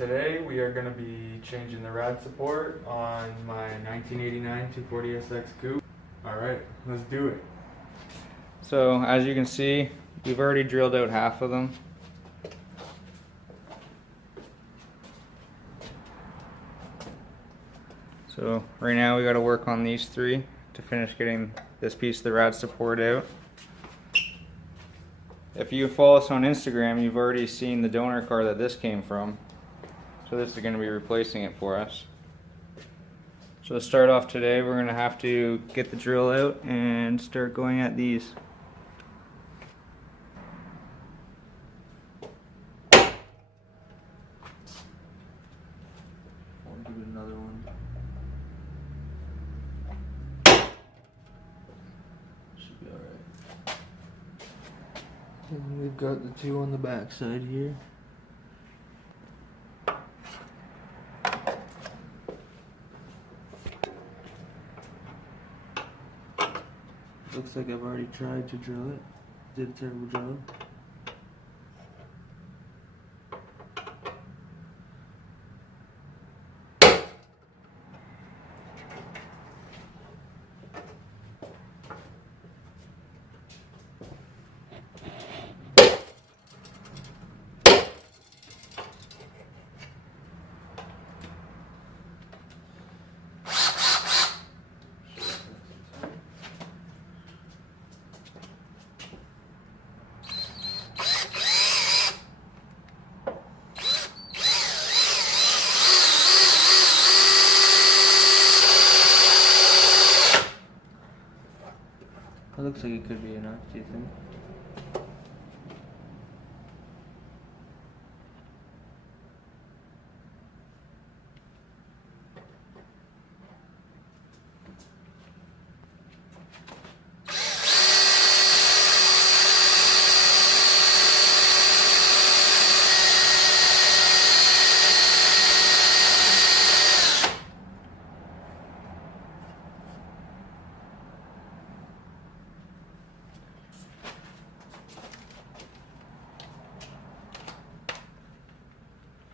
Today we are going to be changing the rad support on my 1989 240SX Coupe. Alright, let's do it. So as you can see, we've already drilled out half of them. So right now we got to work on these three to finish getting this piece of the rad support out. If you follow us on Instagram, you've already seen the donor car that this came from. So this is going to be replacing it for us. So to start off today, we're going to have to get the drill out and start going at these. I'll give it another one. Should be alright. And we've got the two on the back side here. Looks like I've already tried to drill it. Did a terrible job. It looks like it could be enough, do you think?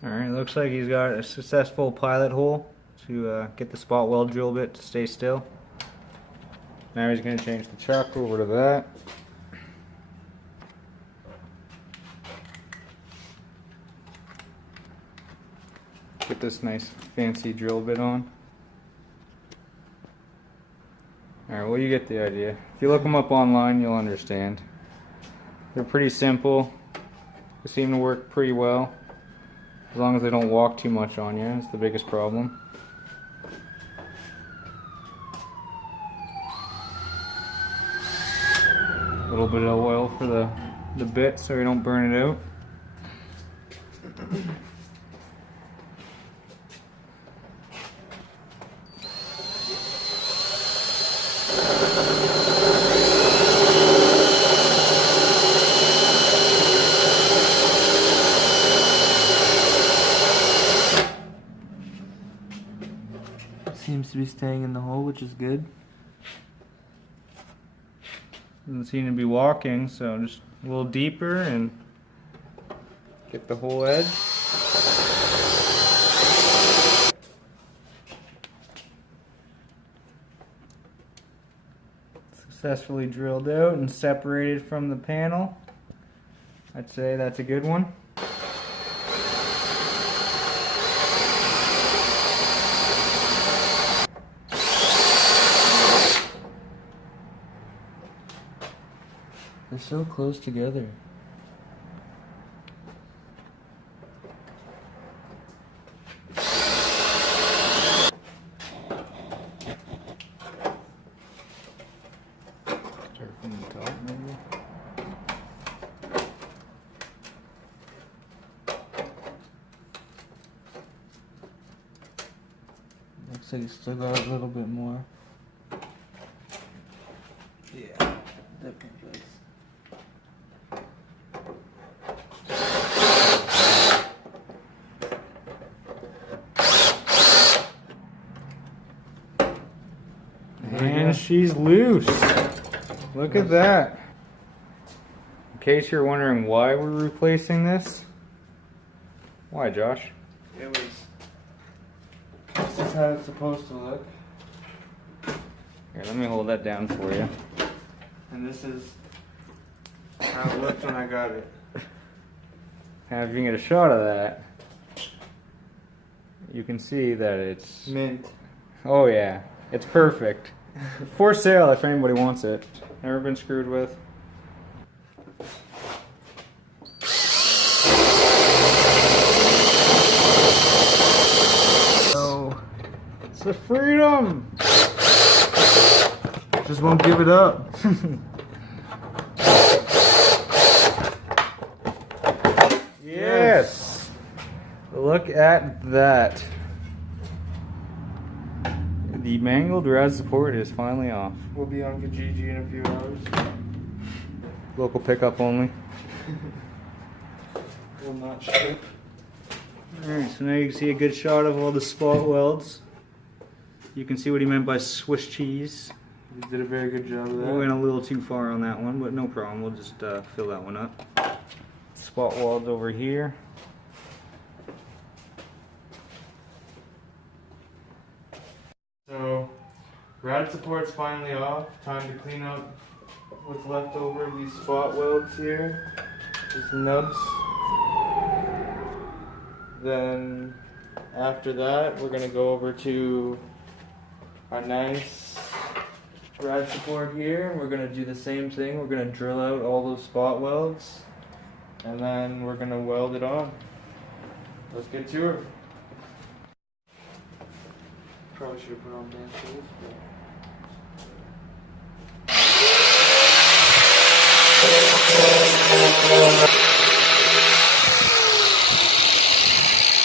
Alright, looks like he's got a successful pilot hole to get the spot weld drill bit to stay still. Now he's going to change the chuck over to that. Get this nice fancy drill bit on. Alright, well, you get the idea. If you look them up online, you'll understand. They're pretty simple. They seem to work pretty well. As long as they don't walk too much on you, that's the biggest problem. A little bit of oil for the bit so we don't burn it out. Seems to be staying in the hole, which is good. Doesn't seem to be walking, so just a little deeper and get the whole edge. Successfully drilled out and separated from the panel. I'd say that's a good one. They're so close together. Start from the top, maybe. Looks like it's still got a little bit more. Yeah, definitely does. And she's loose. Look at that. In case you're wondering why we're replacing this. Why, Josh? it was, this is how it's supposed to look. Here, let me hold that down for you. And this is how it looked when I got it. Now if you can get a shot of that, you can see that it's... Mint. Oh yeah, it's perfect. For sale if anybody wants it. Never been screwed with. Oh, it's the freedom! Just won't give it up. Yes! Look at that. The mangled rad support is finally off. We'll be on Kijiji in a few hours. Local pickup only. Will not ship. Alright, so now you can see a good shot of all the spot welds. You can see what he meant by Swiss cheese. You did a very good job of that. We went a little too far on that one, but no problem. We'll just fill that one up. Spot welds over here. So, rad support's finally off. Time to clean up what's left over of these spot welds here. Just nubs. Then, after that, we're gonna go over to our nice rad support here. We're gonna do the same thing. We're gonna drill out all those spot welds, and then we're gonna weld it on. Let's get to it. Probably should have put on band tools, but...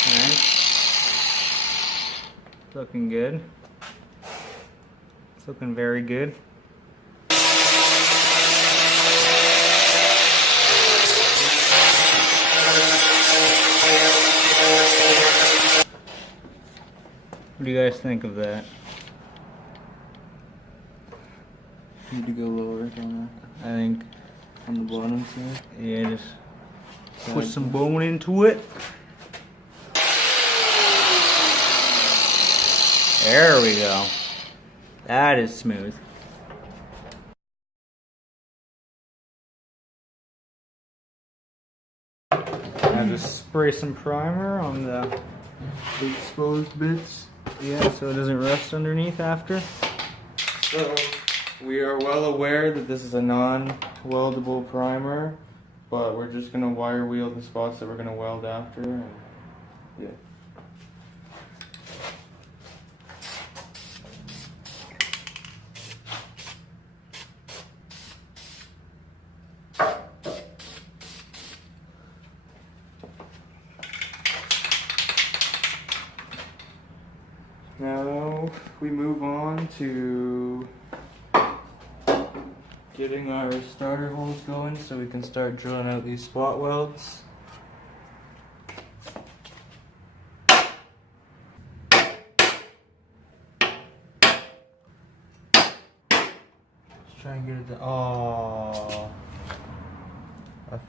Alright. Looking good. It's looking very good. What do you guys think of that? Need to go lower on I think, the bottom side. yeah, just put some bone into it. There we go. That is smooth. Now just spray some primer on the Exposed bits. yeah, so it doesn't rust underneath after. So, we are well aware that this is a non-weldable primer, but we're just going to wire wheel the spots that we're going to weld after. And, yeah. Now we move on to getting our starter holes going so we can start drilling out these spot welds. Let's try and get it to, oh, I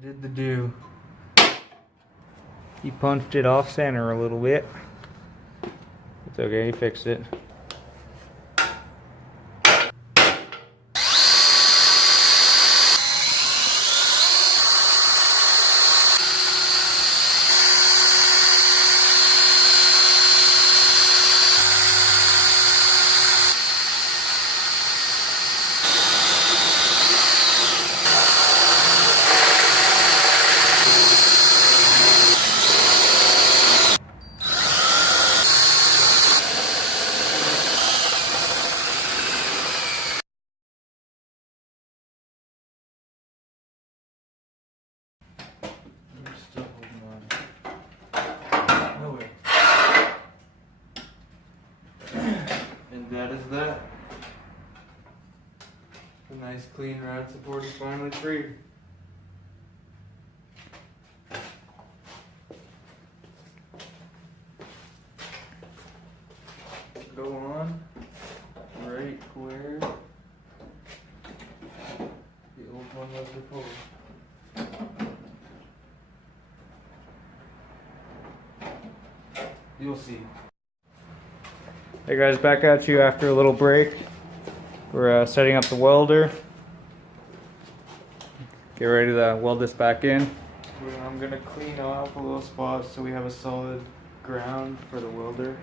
did the do. He punched it off center a little bit. It's okay, he fixed it. That is that. The nice clean rad support is finally free. Go on right where the old one was before. You'll see. Hey guys, back at you after a little break. We're setting up the welder. Get ready to weld this back in. I'm gonna clean off a little spot so we have a solid ground for the welder.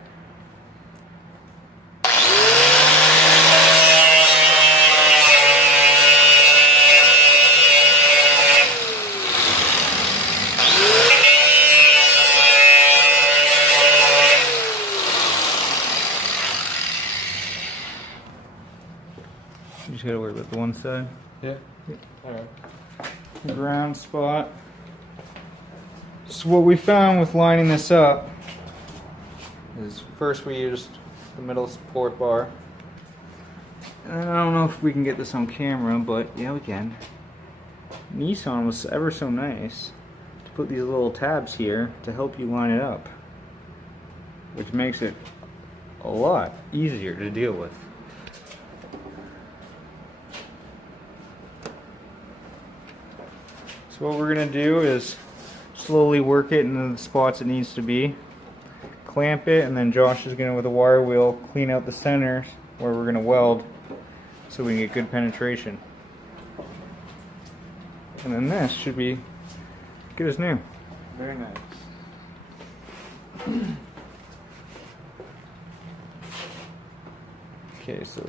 You just gotta worry about the one side. Yeah. Alright. Ground spot. So what we found with lining this up is first we used the middle support bar. And I don't know if we can get this on camera, but yeah we can. Nissan was ever so nice to put these little tabs here to help you line it up, which makes it a lot easier to deal with. So what we're going to do is slowly work it into the spots it needs to be. Clamp it, and then Josh is going to, with a wire wheel, clean out the centers where we're going to weld so we can get good penetration. And then this should be good as new. Very nice. Okay, so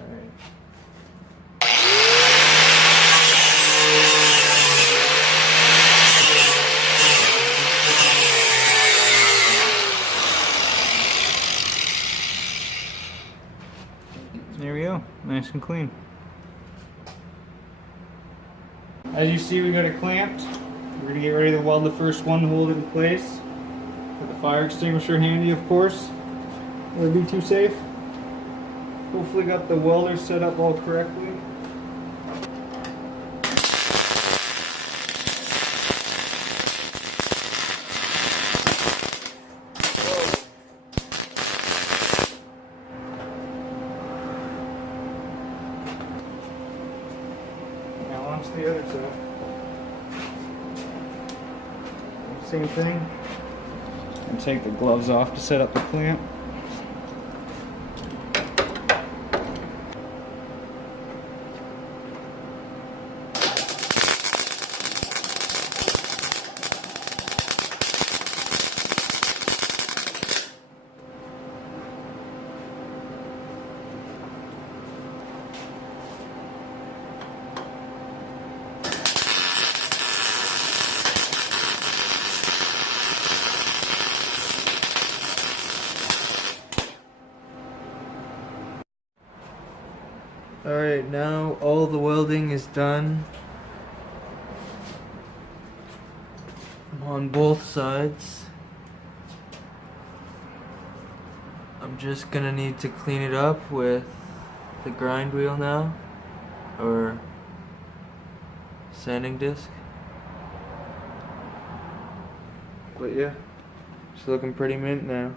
alright. There we go, nice and clean. As you see, we got it clamped. We're gonna get ready to weld the first one to hold it in place. With the fire extinguisher handy, of course. Would it be too safe? Hopefully got the welder set up all correctly. Now on to the other side. Same thing. And take the gloves off to set up the clamp. Alright, now all the welding is done on both sides. I'm just gonna need to clean it up with the grind wheel now, or sanding disc. But yeah, it's looking pretty mint now.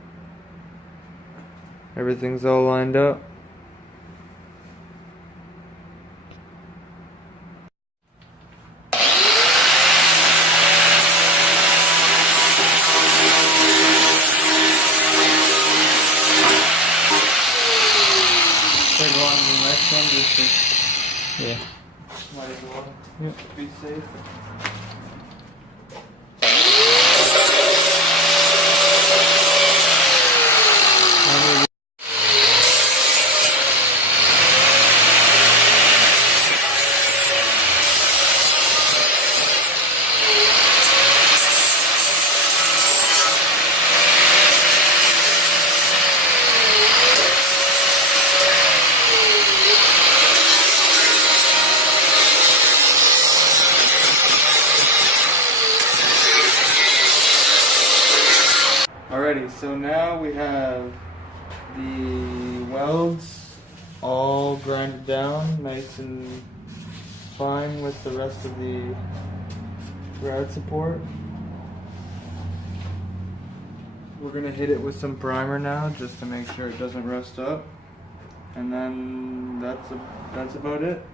Everything's all lined up. Yeah. Might as well. Yep. Be safe. Alrighty, so now we have the welds all grinded down nice and fine with the rest of the rad support. We're gonna hit it with some primer now just to make sure it doesn't rust up, and then that's about it.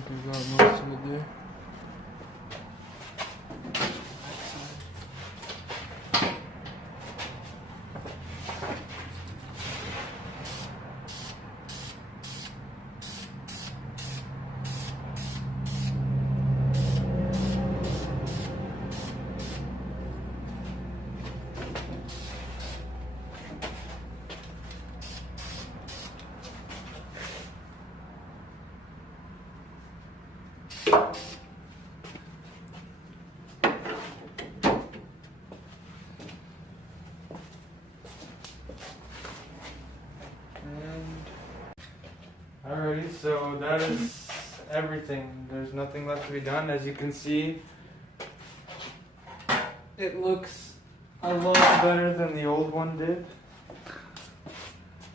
think I got most of it there. Alrighty, so that is everything. There's nothing left to be done. As you can see, it looks a lot better than the old one did.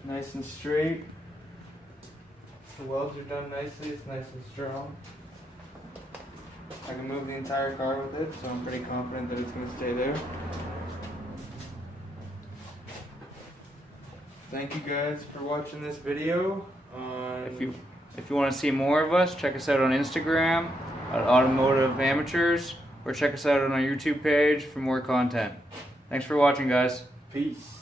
Nice and straight. The welds are done nicely, it's nice and strong. I can move the entire car with it, so I'm pretty confident that it's going to stay there. Thank you guys for watching this video. If you want to see more of us, check us out on Instagram at Automotiveamateurs, or check us out on our YouTube page for more content. Thanks for watching, guys. Peace.